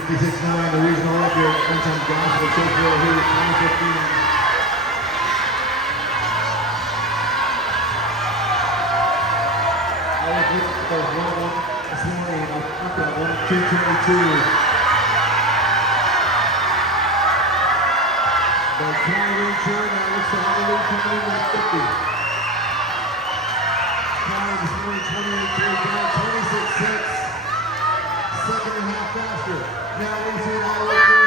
56.9, the regional Olympic, Benton Gospel, Tokyo Heat, 2015. There's 1-1 this morning, Alpha 1-2-22. But Kyrie Turner now looks to have a lead coming into the 50. Kyrie this morning 28-3 down, 26-6. Second and a half faster. Now we see that.